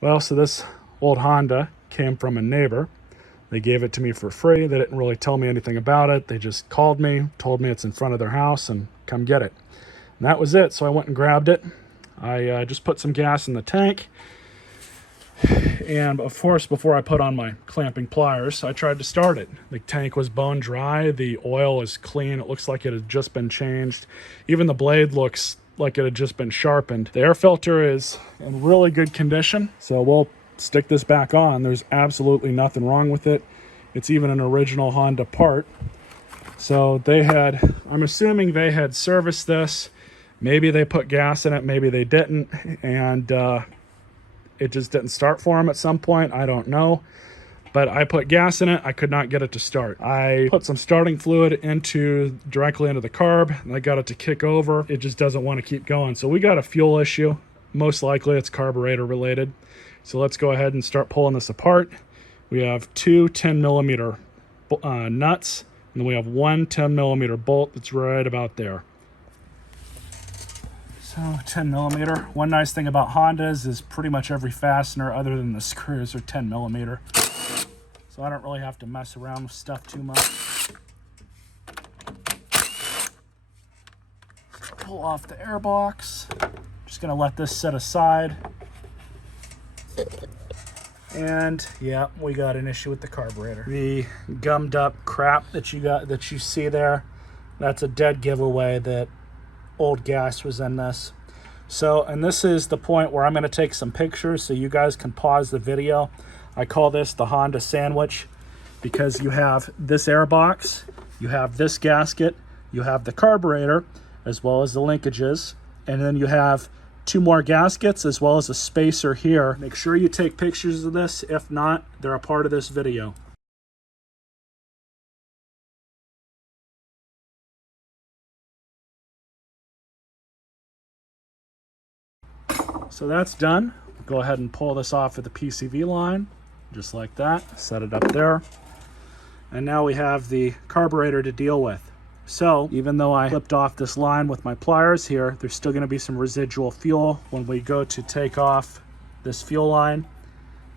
Well, so this old Honda came from a neighbor. They gave it to me for free. They didn't really tell me anything about it. They just called me, told me it's in front of their house and come get it. And that was it. So I went and grabbed it. I just put some gas in the tank. And of course, before I put on my clamping pliers, I tried to start it. The tank was bone dry. The oil is clean. It looks like it had just been changed. Even the blade looks like it had just been sharpened. The air filter is in really good condition. So we'll stick this back on. There's absolutely nothing wrong with it. It's even an original Honda part. So they had, I'm assuming they had serviced this. Maybe they put gas in it, maybe they didn't. And it just didn't start for them at some point. I don't know. But I put gas in it. I could not get it to start. I put some starting fluid directly into the carb, and I got it to kick over. It just doesn't want to keep going. So we got a fuel issue. Most likely it's carburetor related. So let's go ahead and start pulling this apart. We have two 10mm nuts, and then we have one 10mm bolt that's right about there. So 10mm. One nice thing about Hondas is pretty much every fastener other than the screws are 10mm. So I don't really have to mess around with stuff too much. Pull off the air box. Just gonna let this set aside. And yeah, we got an issue with the carburetor. The gummed up crap that you see there, that's a dead giveaway that old gas was in this. So, and this is the point where I'm going to take some pictures so you guys can pause the video. I call this the Honda sandwich because you have this air box, you have this gasket, you have the carburetor as well as the linkages, and then you have two more gaskets as well as a spacer here. Make sure you take pictures of this. If not, they're a part of this video. So that's done. Go ahead and pull this off of the PCV line, just like that. Set it up there. And now we have the carburetor to deal with. So even though I clipped off this line with my pliers here, there's still going to be some residual fuel when we go to take off this fuel line.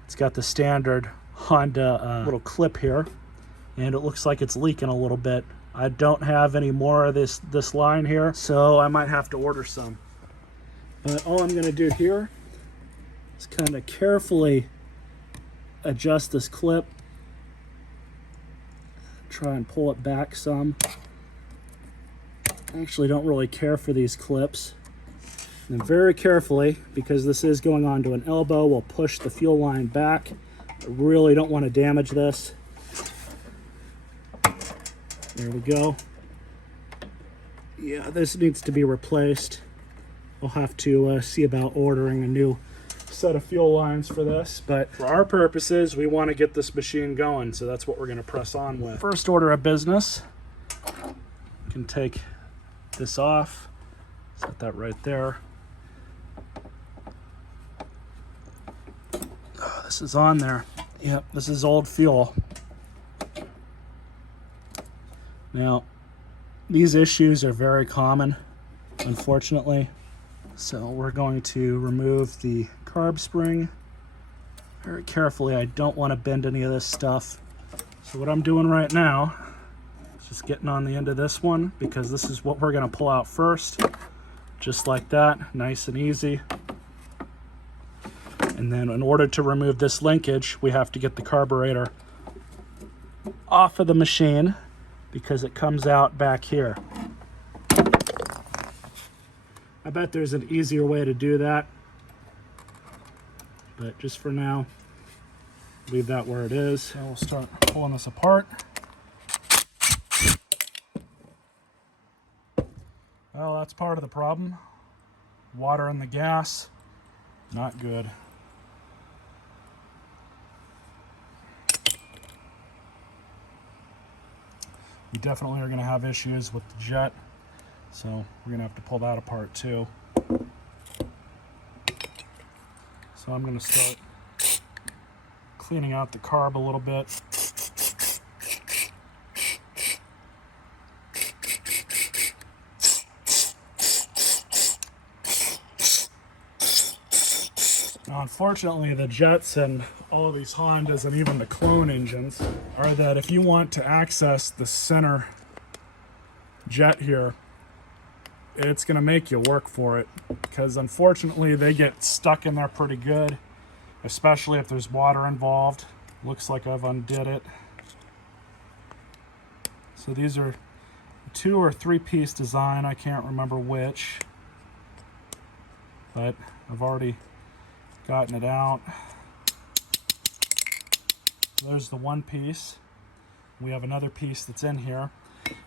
It's got the standard Honda little clip here, and it looks like it's leaking a little bit. I don't have any more of this line here, so I might have to order some. But all I'm going to do here is kind of carefully adjust this clip. Try and pull it back some. I actually don't really care for these clips. And very carefully, because this is going onto an elbow, we'll push the fuel line back. I really don't want to damage this. There we go. Yeah, this needs to be replaced. I'll have to see about ordering a new set of fuel lines for this, but for our purposes, we want to get this machine going, so that's what we're going to press on with. First order of business, you can take this off, set that right there. Oh, this is on there. Yep, this is old fuel. Now, these issues are very common, unfortunately. So we're going to remove the carb spring very carefully. I don't want to bend any of this stuff. So what I'm doing right now is just getting on the end of this one, because this is what we're going to pull out first. Just like that, nice and easy. And then in order to remove this linkage, we have to get the carburetor off of the machine because it comes out back here. I bet there's an easier way to do that, but just for now, leave that where it is. So we'll start pulling this apart. Well, that's part of the problem. Water in the gas, not good. We definitely are going to have issues with the jet. So we're gonna have to pull that apart too. So I'm gonna start cleaning out the carb a little bit. Now Unfortunately, the jets and all of these Hondas and even the clone engines are that if you want to access the center jet here, it's going to make you work for it, because unfortunately they get stuck in there pretty good, especially if there's water involved. Looks like I've undid it. So these are 2 or 3 piece design, I can't remember which, but I've already gotten it out. There's the 1 piece. We have another piece that's in here,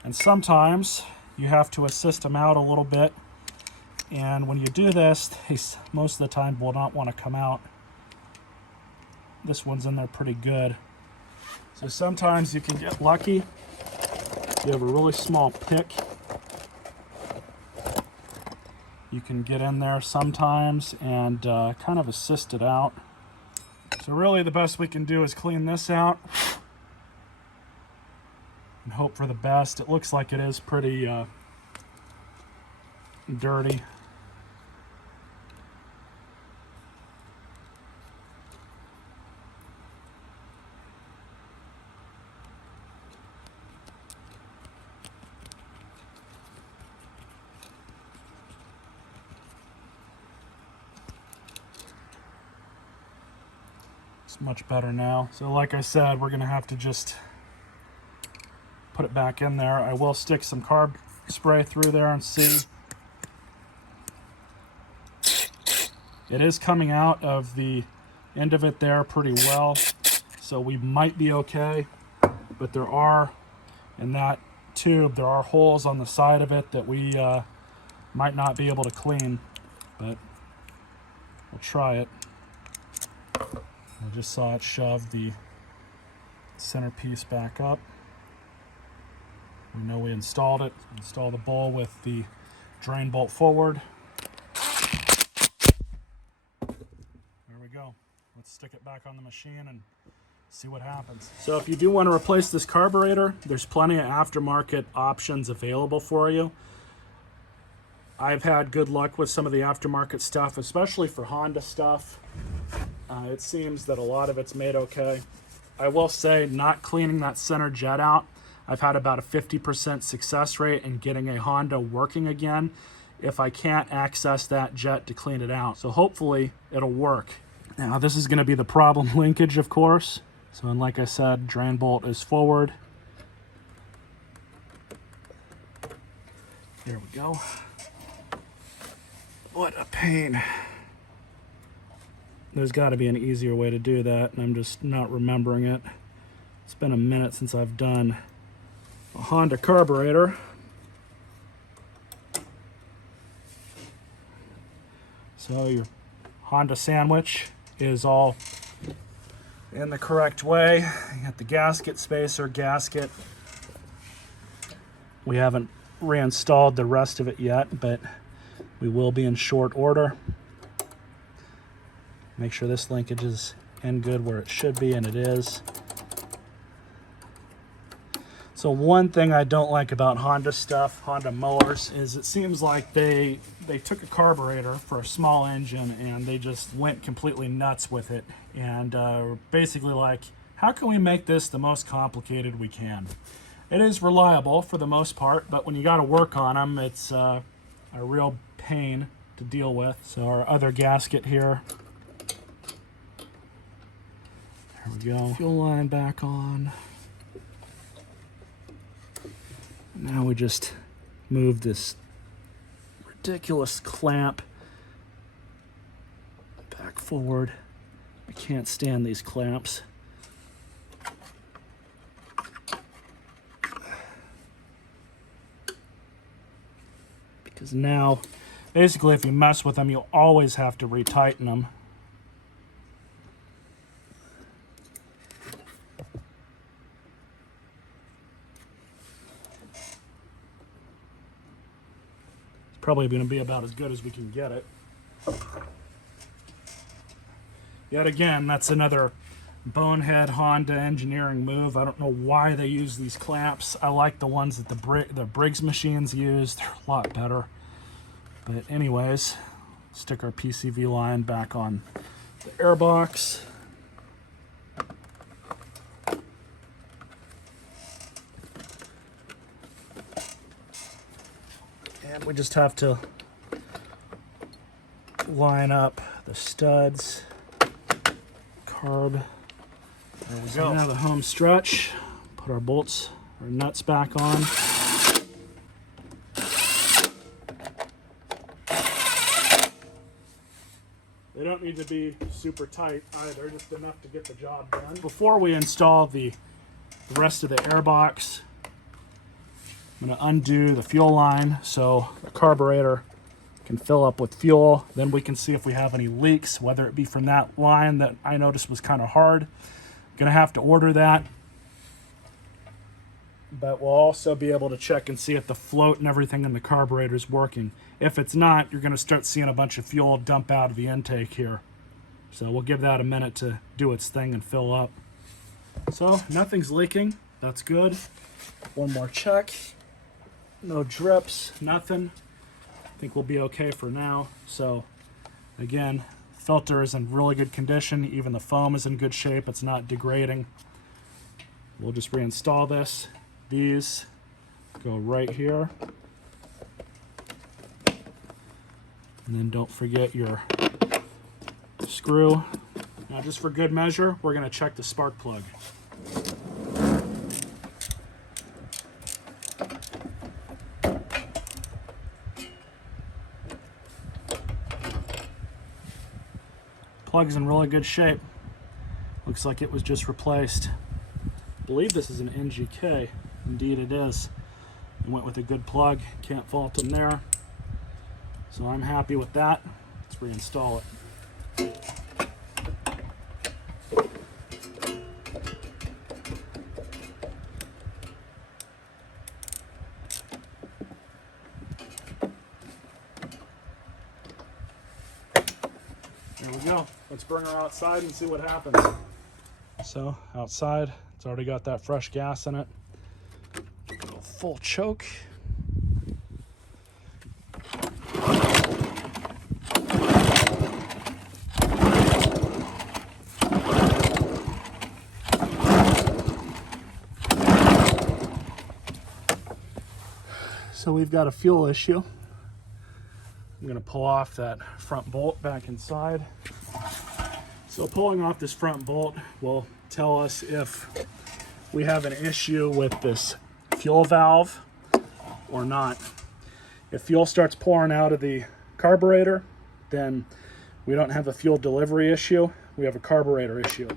and sometimes you have to assist them out a little bit, and when you do this, they most of the time will not want to come out. This one's in there pretty good. So sometimes you can get lucky. You have a really small pick, you can get in there sometimes and kind of assist it out. So really the best we can do is clean this out and hope for the best. It looks like it is pretty dirty. It's much better now. So like I said, we're gonna have to just put it back in there. I will stick some carb spray through there and see. It is coming out of the end of it there pretty well, so we might be okay. But there are, in that tube, there are holes on the side of it that we might not be able to clean, but we'll try it. I just saw it shove the centerpiece back up. We know we installed it. Install the bowl with the drain bolt forward. There we go. Let's stick it back on the machine and see what happens. So if you do want to replace this carburetor, there's plenty of aftermarket options available for you. I've had good luck with some of the aftermarket stuff, especially for Honda stuff. It seems that a lot of it's made okay. I will say, not cleaning that center jet out, I've had about a 50% success rate in getting a Honda working again if I can't access that jet to clean it out. So hopefully it'll work. Now this is going to be the problem linkage, of course. So, and like I said, drain bolt is forward. There we go. What a pain. There's got to be an easier way to do that, and I'm just not remembering it. It's been a minute since I've done a Honda carburetor. So your Honda sandwich is all in the correct way. You got the gasket spacer, gasket. We haven't reinstalled the rest of it yet, but we will be in short order. Make sure this linkage is in good where it should be, and it is. So one thing I don't like about Honda stuff, Honda mowers, is it seems like they took a carburetor for a small engine and they just went completely nuts with it. And basically like, how can we make this the most complicated we can? It is reliable for the most part, but when you got to work on them, it's a real pain to deal with. So our other gasket here. There we go. Fuel line back on. Now we just move this ridiculous clamp back forward. I can't stand these clamps. Because now, basically if you mess with them, you'll always have to retighten them. Probably going to be about as good as we can get it. Yet again, that's another bonehead Honda engineering move. I don't know why they use these clamps. I like the ones that the Briggs machines use. They're a lot better. But anyways, stick our PCV line back on the air box. And we just have to line up the studs, carb. There we go. Now the home stretch. Put our bolts, our nuts back on. They don't need to be super tight either, just enough to get the job done. Before we install the rest of the air box, I'm going to undo the fuel line so the carburetor can fill up with fuel. Then we can see if we have any leaks, whether it be from that line that I noticed was kind of hard. Going to have to order that. But we'll also be able to check and see if the float and everything in the carburetor is working. If it's not, you're going to start seeing a bunch of fuel dump out of the intake here. So we'll give that a minute to do its thing and fill up. So nothing's leaking. That's good. One more check. No drips, nothing. I think we'll be okay for now. So again, filter is in really good condition. Even the foam is in good shape. It's not degrading. We'll just reinstall this. These go right here. And then don't forget your screw. Now just for good measure, we're going to check the spark plug. Plug's in really good shape. Looks like it was just replaced. I believe this is an NGK. Indeed it is. We went with a good plug. Can't fault them there. So I'm happy with that. Let's reinstall it. There we go. Let's bring her outside and see what happens. So outside, it's already got that fresh gas in it. Full choke. So we've got a fuel issue. I'm going to pull off that front bolt back inside. So pulling off this front bolt will tell us if we have an issue with this fuel valve or not. If fuel starts pouring out of the carburetor, then we don't have a fuel delivery issue, we have a carburetor issue.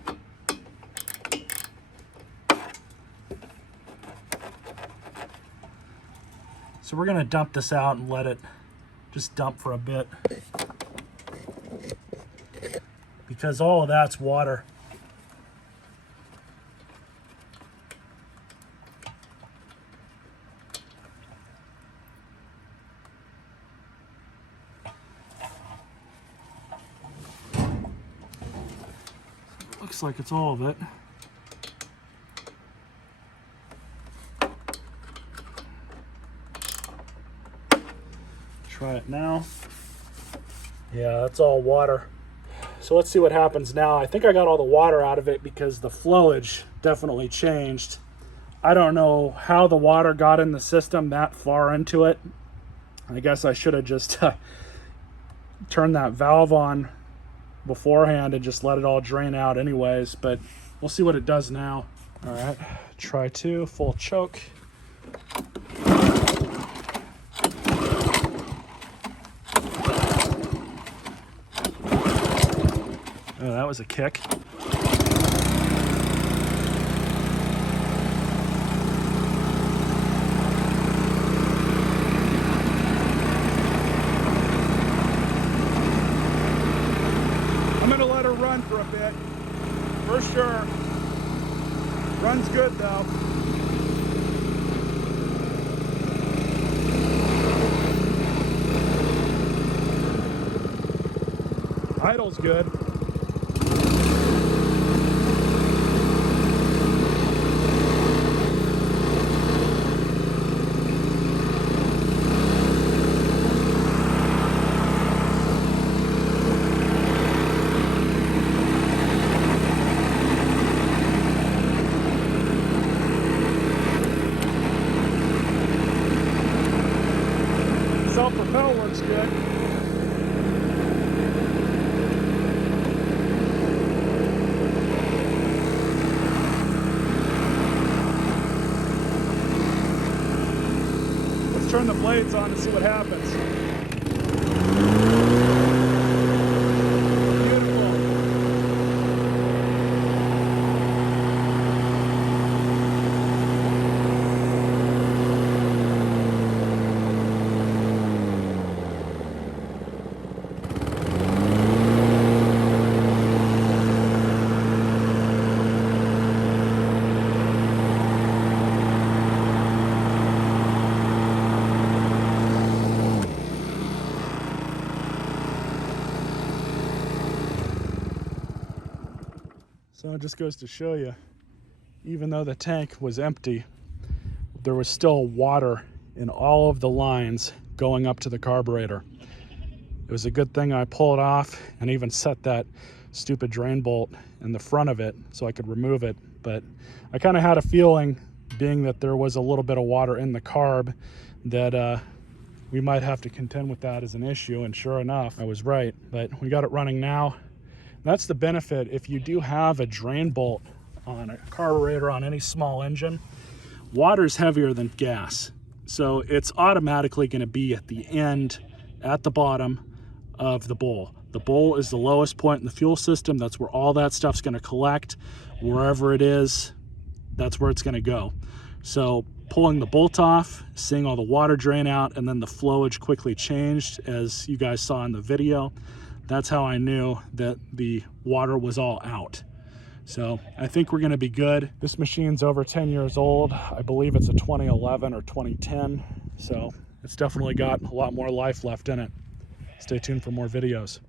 So we're going to dump this out and let it just dump for a bit, because all of that's water. Looks like it's all of it. Try it now. Yeah, that's all water. So let's see what happens now. I think I got all the water out of it because the flowage definitely changed. I don't know how the water got in the system that far into it. I guess I should have just turned that valve on beforehand and just let it all drain out anyways, but we'll see what it does now. All right, try 2, full choke. Oh, that was a kick. I'm gonna let her run for a bit. For sure. Runs good though. Idle's good. turn the blades on and see what happens. Beautiful. So it just goes to show you, even though the tank was empty, there was still water in all of the lines going up to the carburetor. It was a good thing I pulled it off and even set that stupid drain bolt in the front of it so I could remove it. But I kind of had a feeling, being that there was a little bit of water in the carb, that we might have to contend with that as an issue. And sure enough, I was right. But we got it running now. That's the benefit if you do have a drain bolt on a carburetor on any small engine. Water is heavier than gas, so it's automatically going to be at the end, at the bottom of the bowl. The bowl is the lowest point in the fuel system. That's where all that stuff's going to collect. Wherever it is, that's where it's going to go. So pulling the bolt off, seeing all the water drain out, and then the flowage quickly changed, as you guys saw in the video, that's how I knew that the water was all out. So I think we're gonna be good. This machine's over 10 years old. I believe it's a 2011 or 2010. So it's definitely got a lot more life left in it. Stay tuned for more videos.